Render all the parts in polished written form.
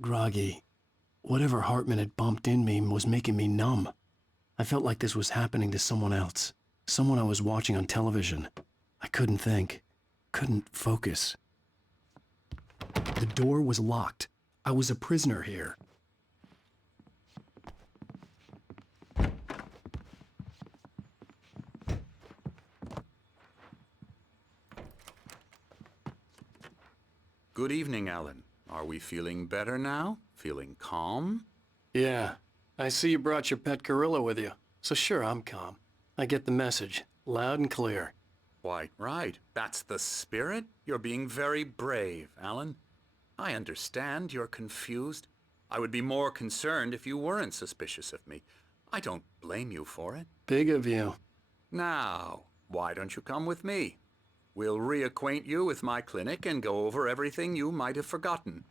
groggy. Whatever Hartman had bumped in me was making me numb. I felt like this was happening to someone else. Someone I was watching on television. I couldn't think. Couldn't focus. The door was locked. I was a prisoner here. Good evening, Alan. Are we feeling better now? Feeling calm? Yeah. I see you brought your pet gorilla with you. So sure, I'm calm. I get the message. Loud and clear. Quite right. That's the spirit. You're being very brave, Alan. I understand you're confused. I would be more concerned if you weren't suspicious of me. I don't blame you for it. Big of you. Now, why don't you come with me? We'll reacquaint you with my clinic and go over everything you might have forgotten.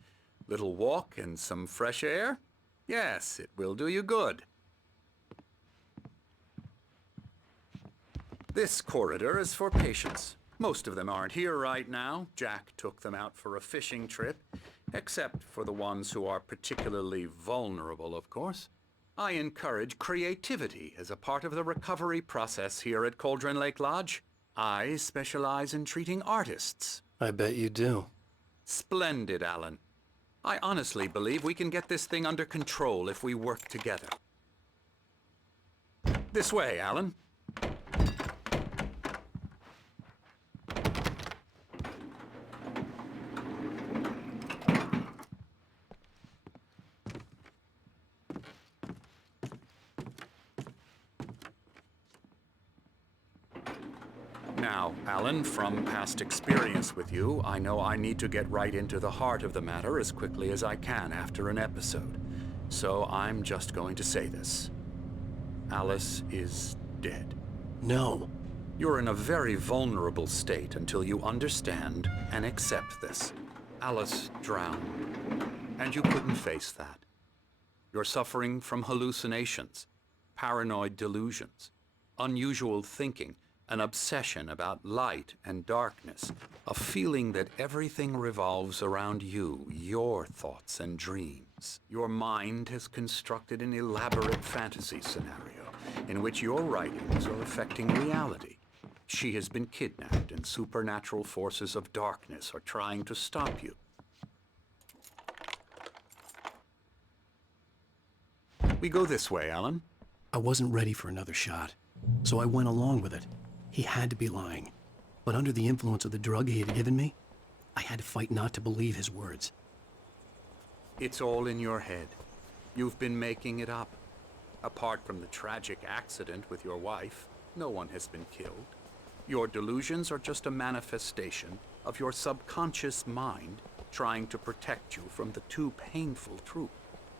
Little walk and some fresh air? Yes, it will do you good. This corridor is for patients. Most of them aren't here right now. Jack took them out for a fishing trip, except for the ones who are particularly vulnerable, of course. I encourage creativity as a part of the recovery process here at Cauldron Lake Lodge. I specialize in treating artists. I bet you do. Splendid, Alan. I honestly believe we can get this thing under control if we work together. This way, Alan. Now, Alan, from past experience with you, I know I need to get right into the heart of the matter as quickly as I can after an episode. So I'm just going to say this. Alice is dead. No. You're in a very vulnerable state until you understand and accept this. Alice drowned, and you couldn't face that. You're suffering from hallucinations, paranoid delusions, unusual thinking, an obsession about light and darkness, a feeling that everything revolves around you, your thoughts and dreams. Your mind has constructed an elaborate fantasy scenario in which your writings are affecting reality. She has been kidnapped and supernatural forces of darkness are trying to stop you. We go this way, Alan. I wasn't ready for another shot, so I went along with it. He had to be lying. But under the influence of the drug he had given me, I had to fight not to believe his words. It's all in your head. You've been making it up. Apart from the tragic accident with your wife, no one has been killed. Your delusions are just a manifestation of your subconscious mind trying to protect you from the too painful truth.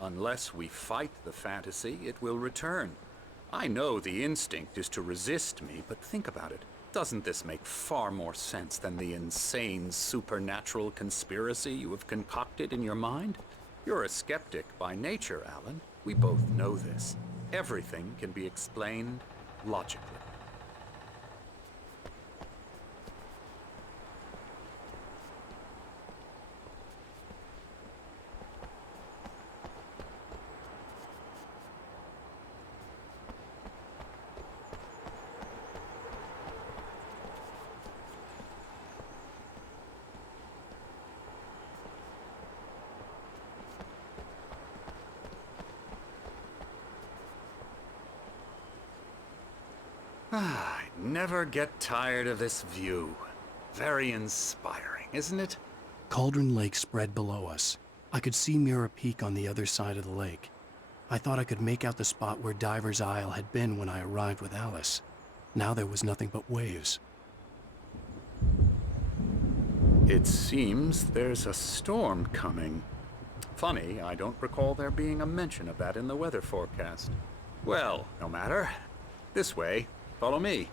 Unless we fight the fantasy, it will return. I know the instinct is to resist me, but think about it. Doesn't this make far more sense than the insane supernatural conspiracy you have concocted in your mind? You're a skeptic by nature, Alan. We both know this. Everything can be explained logically. I never get tired of this view. Very inspiring, isn't it? Cauldron Lake spread below us. I could see Mirror Peak on the other side of the lake. I thought I could make out the spot where Diver's Isle had been when I arrived with Alice. Now there was nothing but waves. It seems there's a storm coming. Funny, I don't recall there being a mention of that in the weather forecast. Well, no matter. This way. Follow me.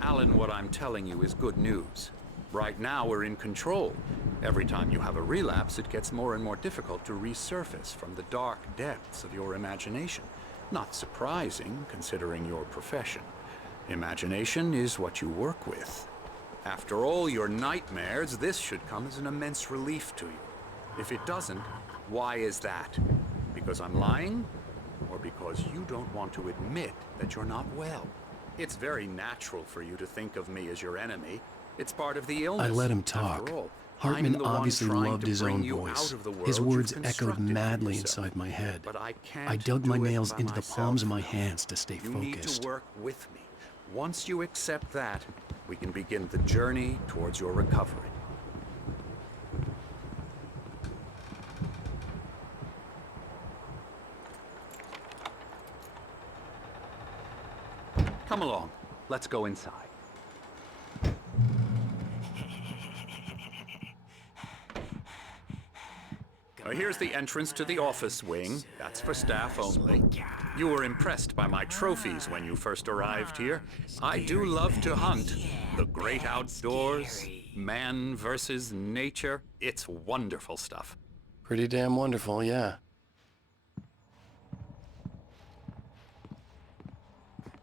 Alan, what I'm telling you is good news. Right now, we're in control. Every time you have a relapse, it gets more and more difficult to resurface from the dark depths of your imagination. Not surprising, considering your profession. Imagination is what you work with. After all your nightmares, this should come as an immense relief to you. If it doesn't, why is that? Because I'm lying? Or because you don't want to admit that you're not well? It's very natural for you to think of me as your enemy. It's part of the illness. I let him talk. After all, Hartman I'm the one obviously trying loved to his bring own you voice. out of the world His you've words echoed constructed for madly yourself. inside my head. But I can't I dug do my it nails by into the myself. palms of my hands to stay You need to focused. work with me. Once you accept that, we can begin the journey towards your recovery. Come along. Let's go inside. Here's the entrance to the office wing. That's for staff only. You were impressed by my trophies when you first arrived here. I do love to hunt. The great outdoors, man versus nature. It's wonderful stuff. Pretty damn wonderful, yeah.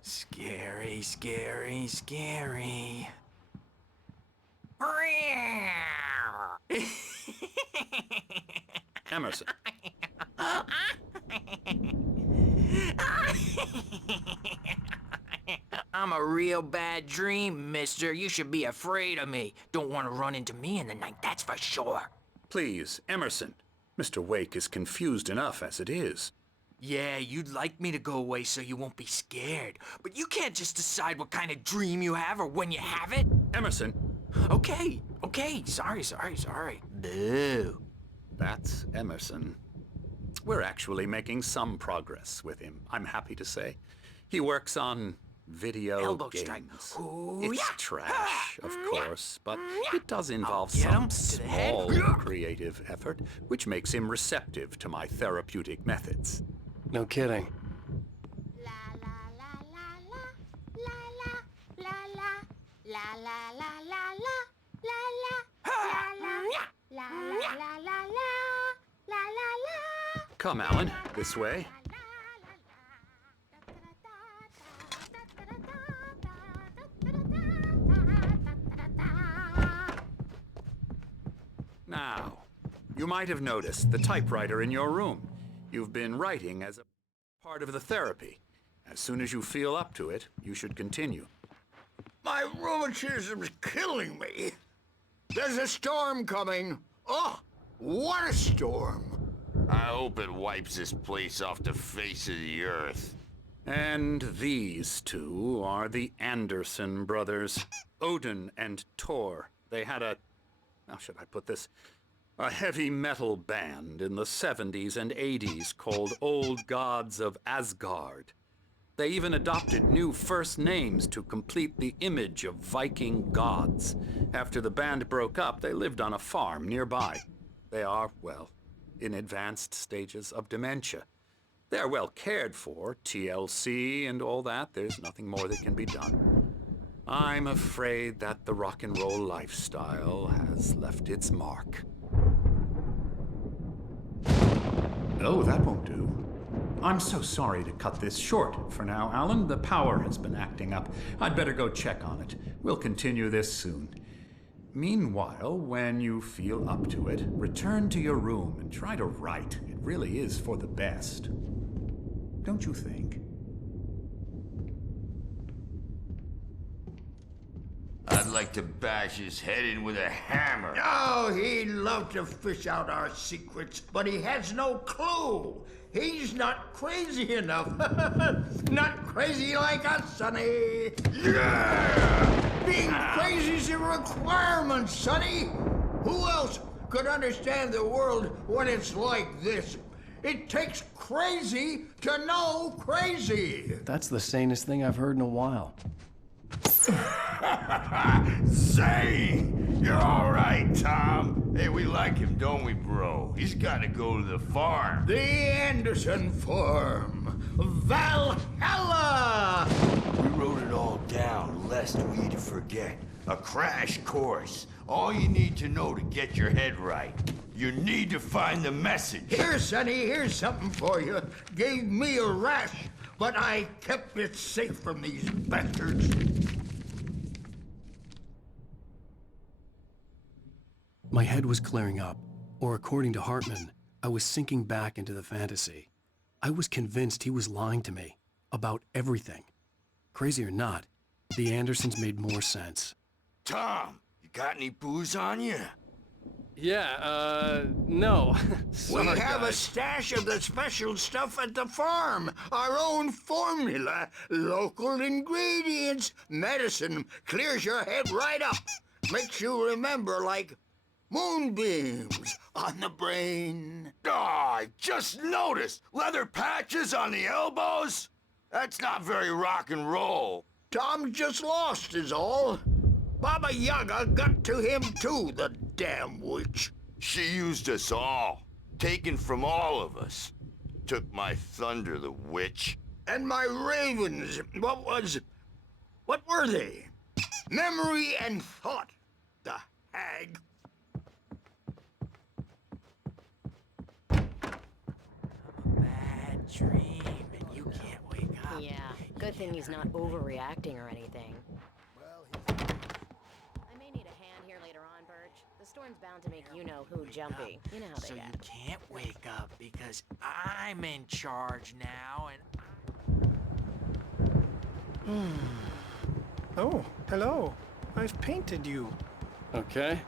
Scary, scary, scary. Emerson. I'm a real bad dream, mister. You should be afraid of me. Don't want to run into me in the night, that's for sure. Please, Emerson. Mr. Wake is confused enough as it is. Yeah, you'd like me to go away so you won't be scared. But you can't just decide what kind of dream you have or when you have it. Emerson, Okay, sorry. Boo. that's Emerson. We're actually making some progress with him, I'm happy to say. He works on video Elbow games. strike. Ooh, It's yeah. trash, of course, but it does involve get some 'em to the head. small creative effort, which makes him receptive to my therapeutic methods. No kidding. La la la la la la la la la la la la la la la la la. Come, Alan, this way. Now, you might have noticed the typewriter in your room. You've been writing as a part of the therapy. As soon as you feel up to it, you should continue. My rheumatism's killing me. There's a storm coming. Oh, what a storm. I hope it wipes this place off the face of the earth. And these two are the Anderson brothers, Odin and Tor. They had how should I put this? A heavy metal band in the 70s and 80s called Old Gods of Asgard. They even adopted new first names to complete the image of Viking gods. After the band broke up, they lived on a farm nearby. They are, well, in advanced stages of dementia. They're well cared for, TLC and all that. There's nothing more that can be done. I'm afraid that the rock and roll lifestyle has left its mark. Oh, that won't do. I'm so sorry to cut this short for now, Alan. The power has been acting up. I'd better go check on it. We'll continue this soon. Meanwhile, when you feel up to it, return to your room and try to write. It really is for the best. Don't you think? I'd like to bash his head in with a hammer. Oh, he'd love to fish out our secrets, but he has no clue. He's not crazy enough. Not crazy like us, Sonny. Yeah! Being crazy's a requirement, Sonny. Who else could understand the world when it's like this? It takes crazy to know crazy. That's the sanest thing I've heard in a while. Zane! You're all right, Tom. Hey, we like him, don't we, bro? He's got to go to the farm. The Anderson Farm. Valhalla! We wrote it all down, lest we'd forget. A crash course. All you need to know to get your head right. You need to find the message. Here, Sonny, here's something for you. Gave me a rash, but I kept it safe from these bastards. My head was clearing up, Or according to Hartman, I was sinking back into the fantasy. I was convinced he was lying to me about everything. Crazy or not, the Andersons made more sense. Tom, you got any booze on you? Yeah, no. We have a stash of the special stuff at the farm. Our own formula. Local ingredients. Medicine clears your head right up. Makes you remember like moonbeams on the brain. Oh, I just noticed. Leather patches on the elbows? That's not very rock and roll. Tom just lost is all. Baba Yaga got to him too, the damn witch. She used us all. Taken from all of us. Took my thunder, the witch. And my ravens, what were they? Memory and thought, the hag. Bad dream, and you can't wake up. Yeah, good thing he's not overreacting or anything. I may need a hand here later on, Birch. The storm's bound to make you-know-who jumpy. You know how they So get. you can't wake up because I'm in charge now, and Oh, hello. I've painted you. Okay.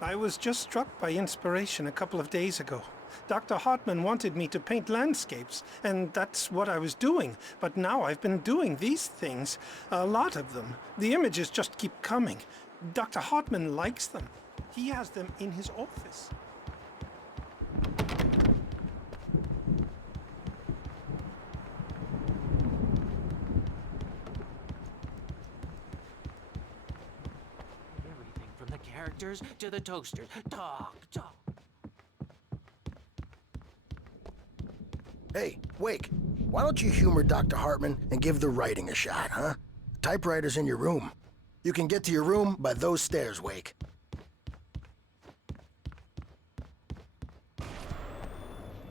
I was just struck by inspiration a couple of days ago. Dr. Hartman wanted me to paint landscapes, and that's what I was doing. But now I've been doing these things, a lot of them. The images just keep coming. Dr. Hartman likes them. He has them in his office. everything from the characters to the toasters. Talk. Hey, Wake, why don't you humor Dr. Hartman and give the writing a shot, huh? Typewriter's in your room. You can get to your room by those stairs, Wake.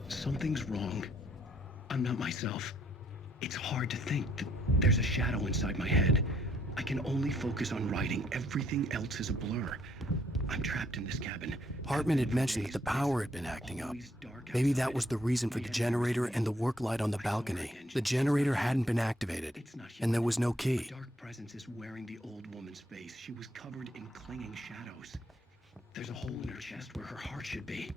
Something's wrong. I'm not myself. It's hard to think that there's a shadow inside my head. I can only focus on writing. Everything else is a blur. I'm trapped in this cabin. Hartman had mentioned that the power had been acting up. Maybe that was the reason for the generator and the work light on the balcony. The generator hadn't been activated, and there was no key. A dark presence is wearing the old woman's face. She was covered in clinging shadows. There's a hole in her chest where her heart should be.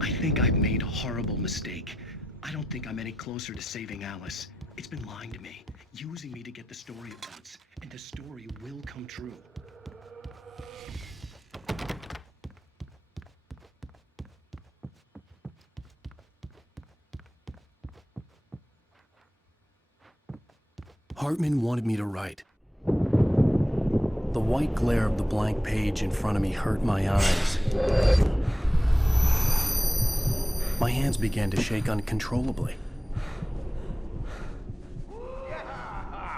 I think I've made a horrible mistake. I don't think I'm any closer to saving Alice. It's been lying to me, using me to get the story it wants, and the story will come true. Hartman wanted me to write. The white glare of the blank page in front of me hurt my eyes. My hands began to shake uncontrollably.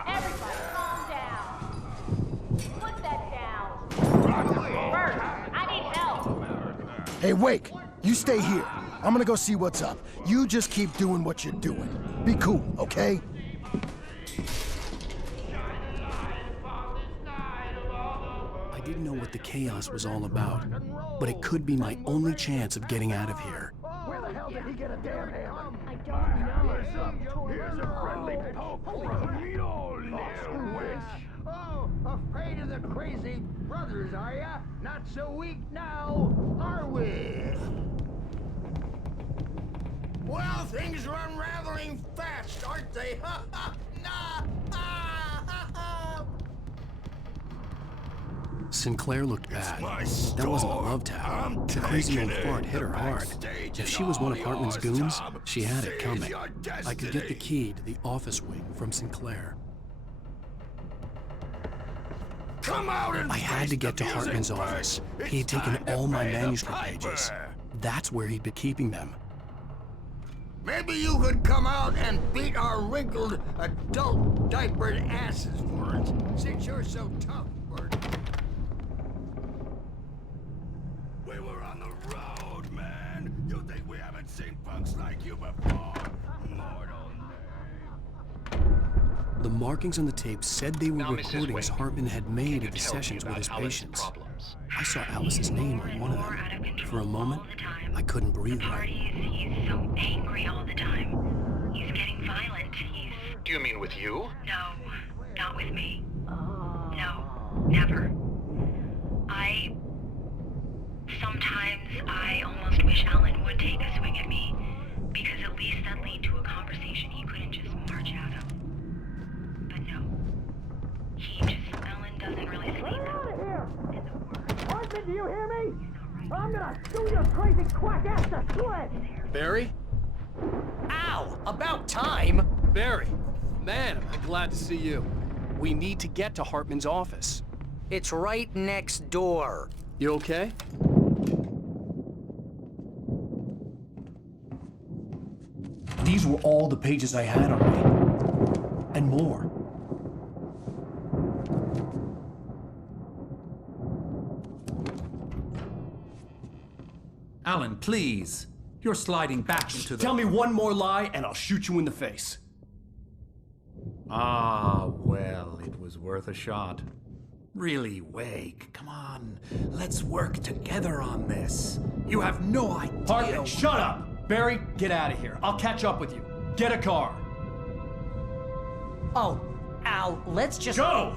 Everybody, calm down. Put that down. Bert, I need help. Hey, Wake, you stay here. I'm gonna go see what's up. You just keep doing what you're doing. Be cool, okay? I didn't know what the chaos was all about, but it could be my only chance of getting out of here. Where the hell did he get a damn hammer? I don't know. Here's a friendly poke for a mule, witch. Oh, afraid of the crazy brothers, are ya? Not so weak now, are we? Well, things are unraveling fast, aren't they? Ha ha! Nah! Ah, ha ha! Sinclair looked bad. my That wasn't a store. love tap. I'm The crazy old taking fart it. hit her hard. Backstage If is she was one of all Hartman's yours, goons, Tom. she had it Seize coming. your I could get the destiny. key to the office wing from Sinclair. Come out and I had face to get the to music, Hartman's Bert. office. It's He had taken time to all my pay the manuscript piper. pages. That's where he'd been keeping them. Maybe you could come out and beat our wrinkled, adult, diapered asses for us, since you're so tough, Bert. We were on the road, man. You think we haven't seen punks like you before? Mortal The markings on the tape said they were Now, Mrs. recordings Wake, Hartman had made can of the you tell me sessions with about his Alice's patients. problem? I saw Alice's name on one of them. For a moment, I couldn't breathe right. He's so angry all the time. He's getting violent. Do you mean with you? No, not with me. No, never. Sometimes I almost wish Alan would take a swing at me, because at least that lead to a conversation he couldn't just march out of. But no. Alan doesn't really sleep. Hartman, do you hear me? I'm gonna sue your crazy quack-ass to shreds! Barry? Ow! About time! Barry! Man, I'm glad to see you. We need to get to Hartman's office. It's right next door. You okay? These were all the pages I had on me. And more. Alan, please. You're sliding back into the... Tell me one more lie and I'll shoot you in the face. Ah, well, it was worth a shot. Really, Wake, come on. Let's work together on this. You have no idea... Hartman, shut up! Barry, get out of here. I'll catch up with you. Get a car. Oh, Al, let's just... Go!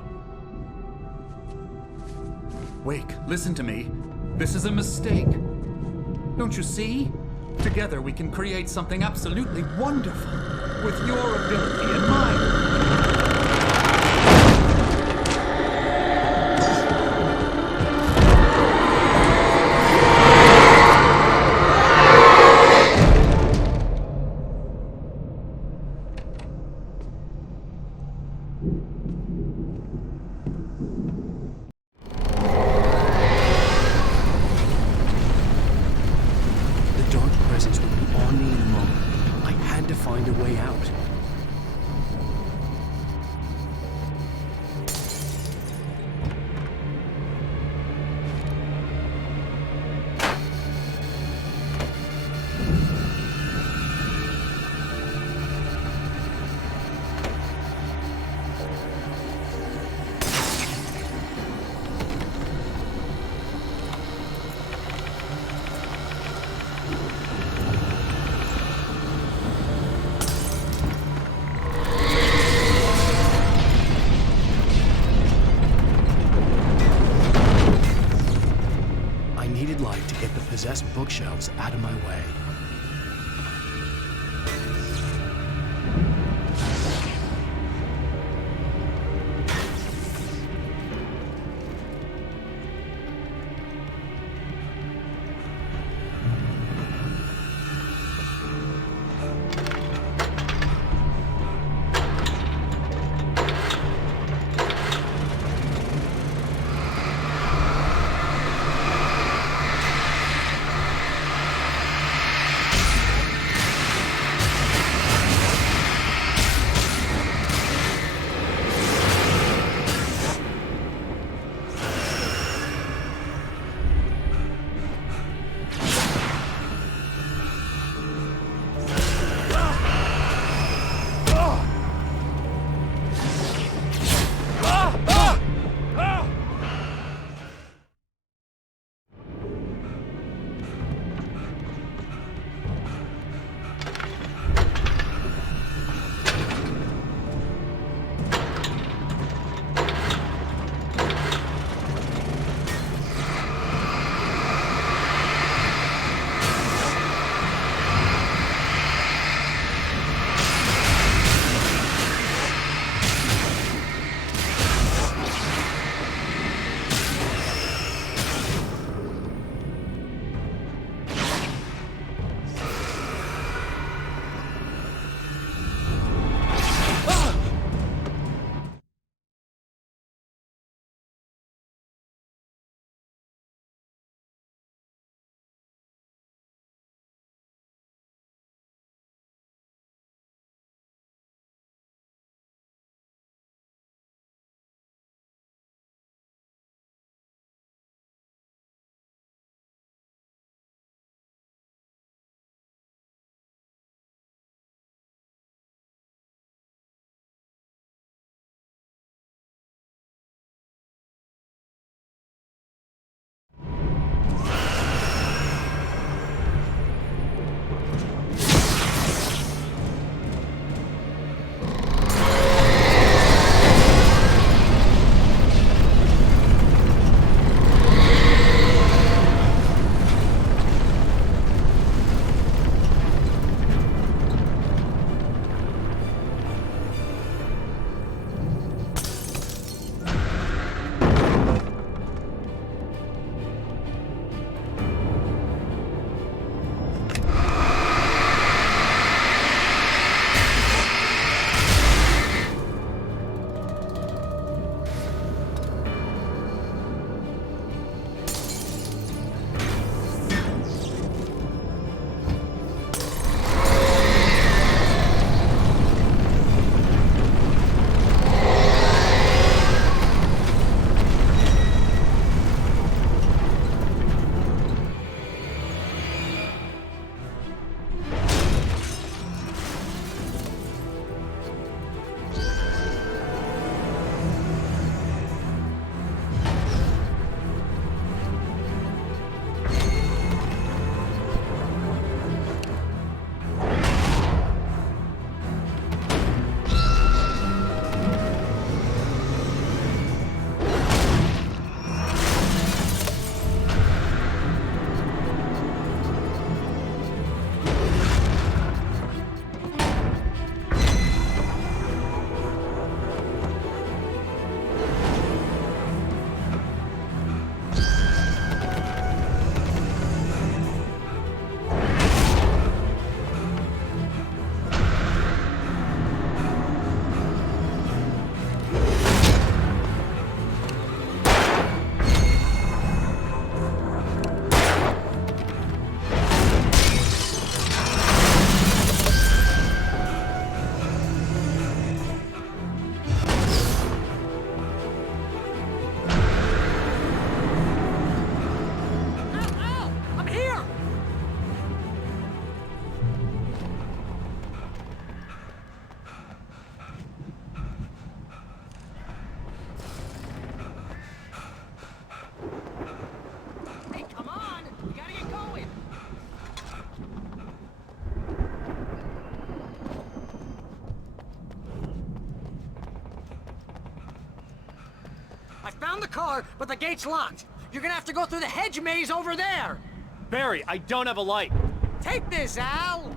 Wake, listen to me. This is a mistake. Don't you see? Together we can create something absolutely wonderful. With your ability and mine. Find a way out. Light to get the possessed bookshelves out of my way. found the car, but the gate's locked. You're gonna have to go through the hedge maze over there. Barry, I don't have a light. Take this, Al.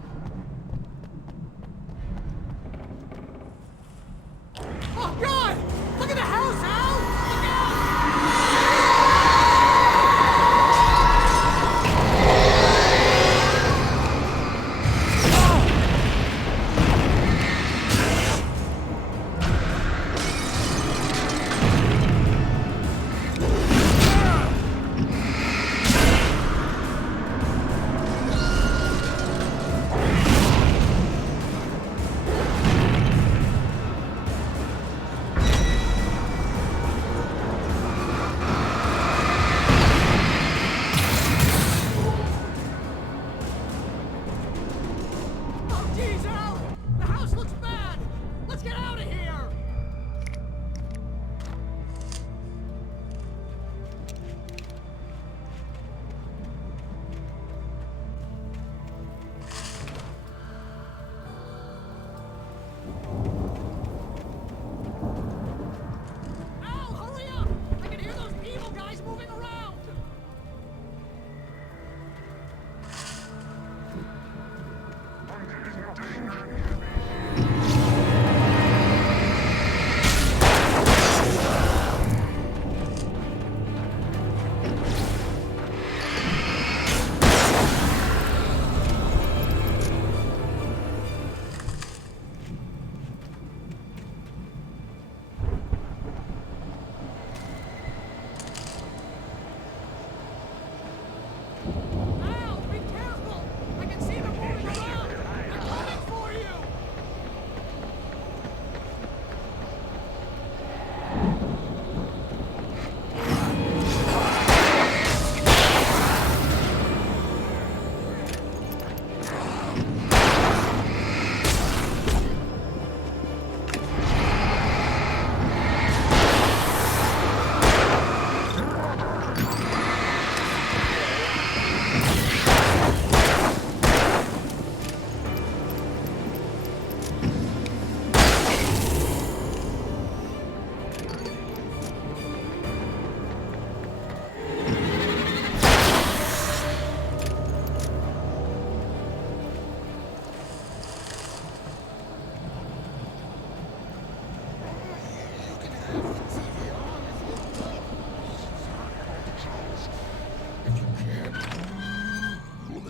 Oh, God! Look at the house, Al! Look out!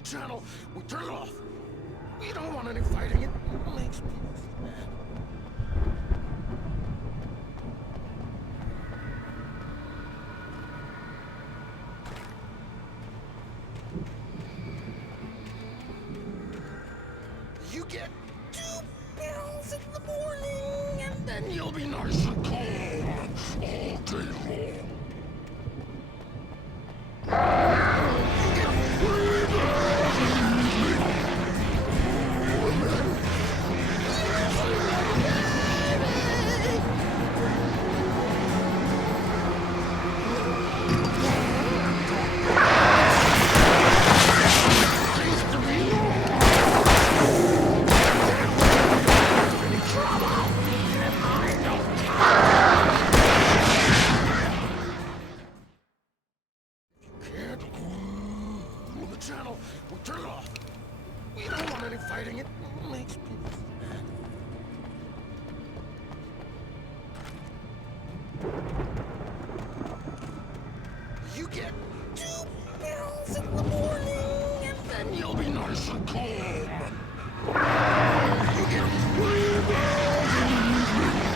Channel, we turn it off. We don't want any fighting. It makes me mad. You get 2 pills in the morning, and then you'll be nice and calm all day long. Channel, we turn it off. We don't want any fighting. It makes me mad. You get 2 pills in the morning, and then you'll be nice and calm. You get 3 pills in the evening.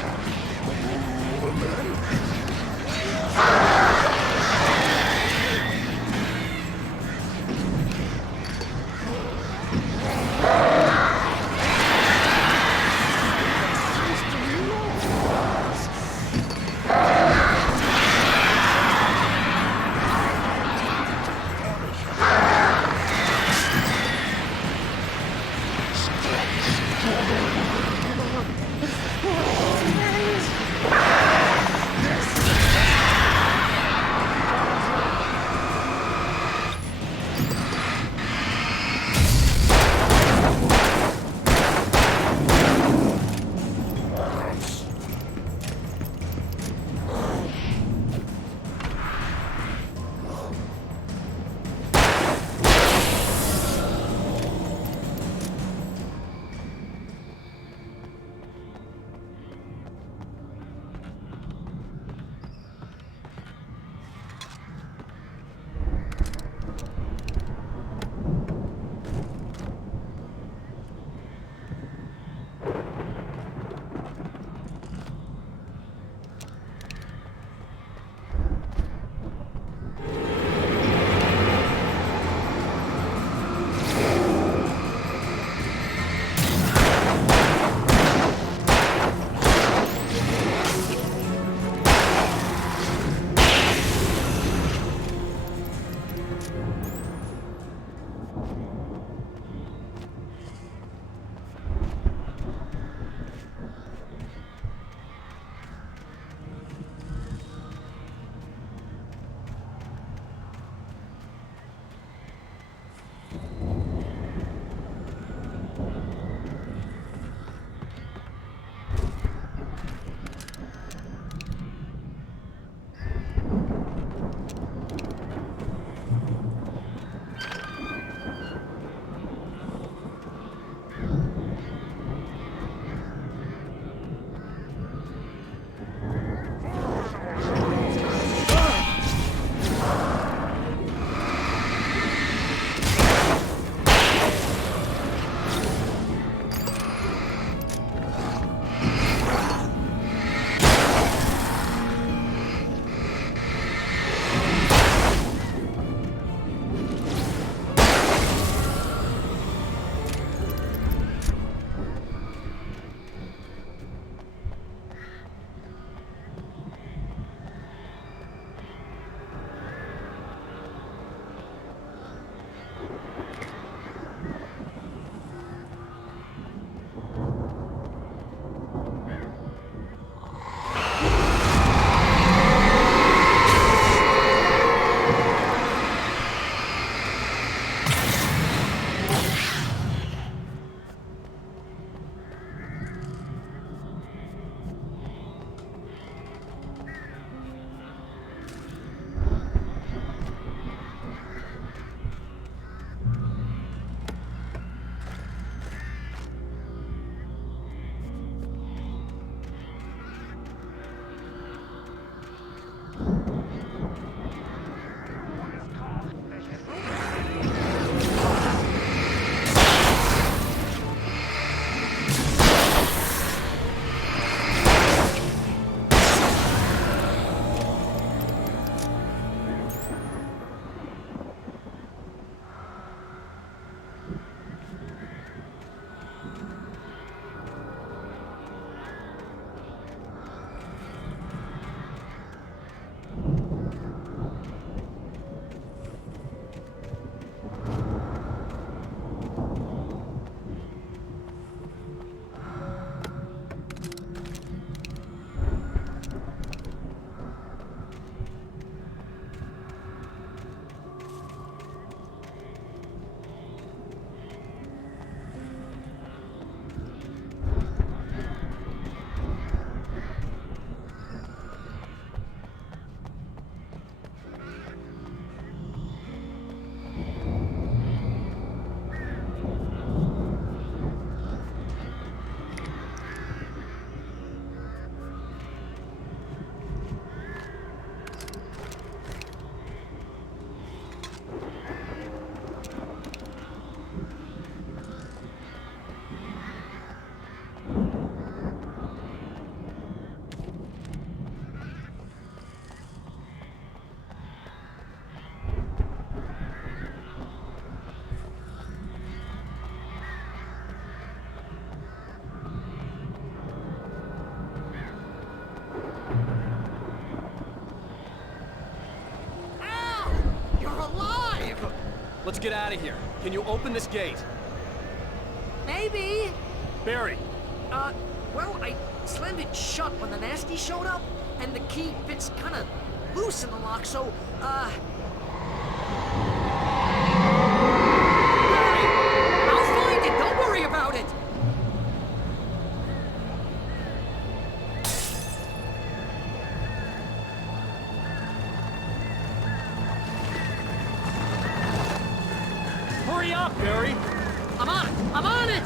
Let's get out of here. Can you open this gate? Maybe. Barry! Well, I slammed it shut when the nasty showed up, and the key fits kind of loose in the lock, so, Barry, I'll find it. Don't worry about it. Hurry up, Barry! I'm on it. I'm on it.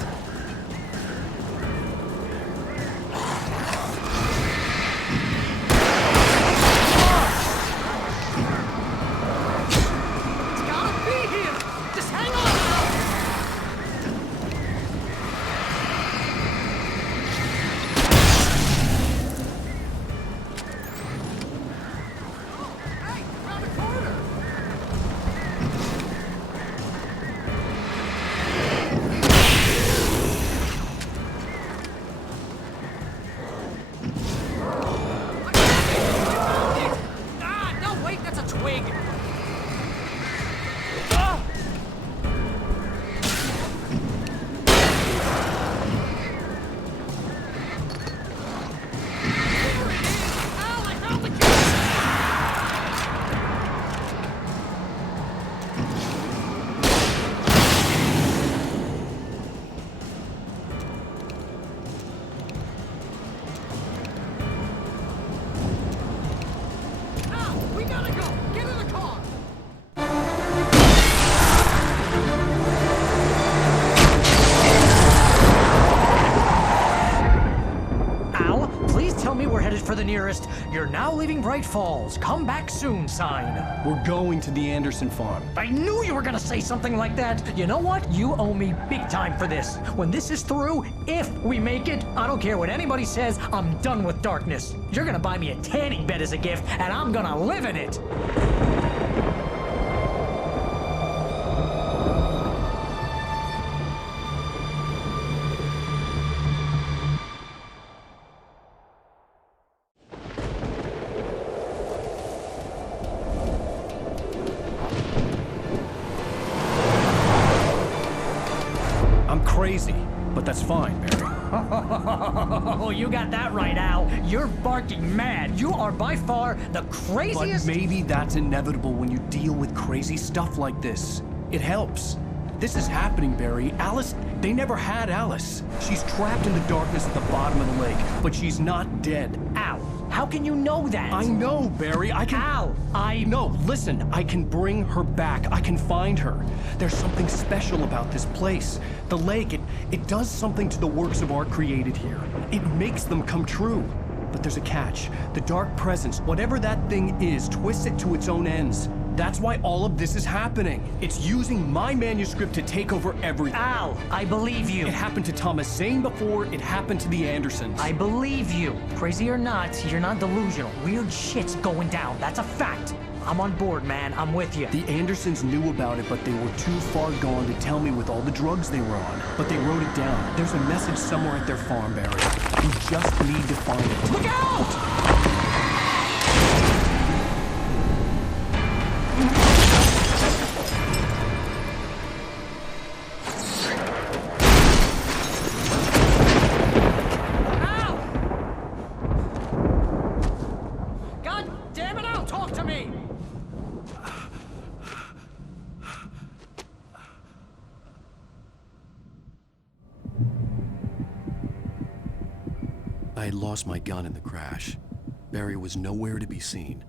For the nearest, "You're now leaving Bright Falls. Come back soon" sign. We're going to the Anderson farm. I knew you were gonna say something like that. You know what? You owe me big time for this. When this is through, if we make it, I don't care what anybody says, I'm done with darkness. You're gonna buy me a tanning bed as a gift, and I'm gonna live in it. Crazy, but that's fine, Barry. Oh, you got that right, Al. You're barking mad. You are by far the craziest... But maybe that's inevitable when you deal with crazy stuff like this. It helps. This is happening, Barry. Alice, they never had Alice. She's trapped in the darkness at the bottom of the lake, but she's not dead. Al, how can you know that? I know, Barry. I can... Al, No, listen. I can bring her back. I can find her. There's something special about this place. The lake, it does something to the works of art created here. It makes them come true. But there's a catch. The dark presence, whatever that thing is, twists it to its own ends. That's why all of this is happening. It's using my manuscript to take over everything. Al, I believe you. It happened to Thomas Zane before, it happened to the Andersons. I believe you. Crazy or not, you're not delusional. Weird shit's going down. That's a fact. I'm on board, man. I'm with you. The Andersons knew about it, but they were too far gone to tell me with all the drugs they were on. But they wrote it down. There's a message somewhere at their farm, Barry. We just need to find it. Look out! I had lost my gun in the crash. Barry was nowhere to be seen.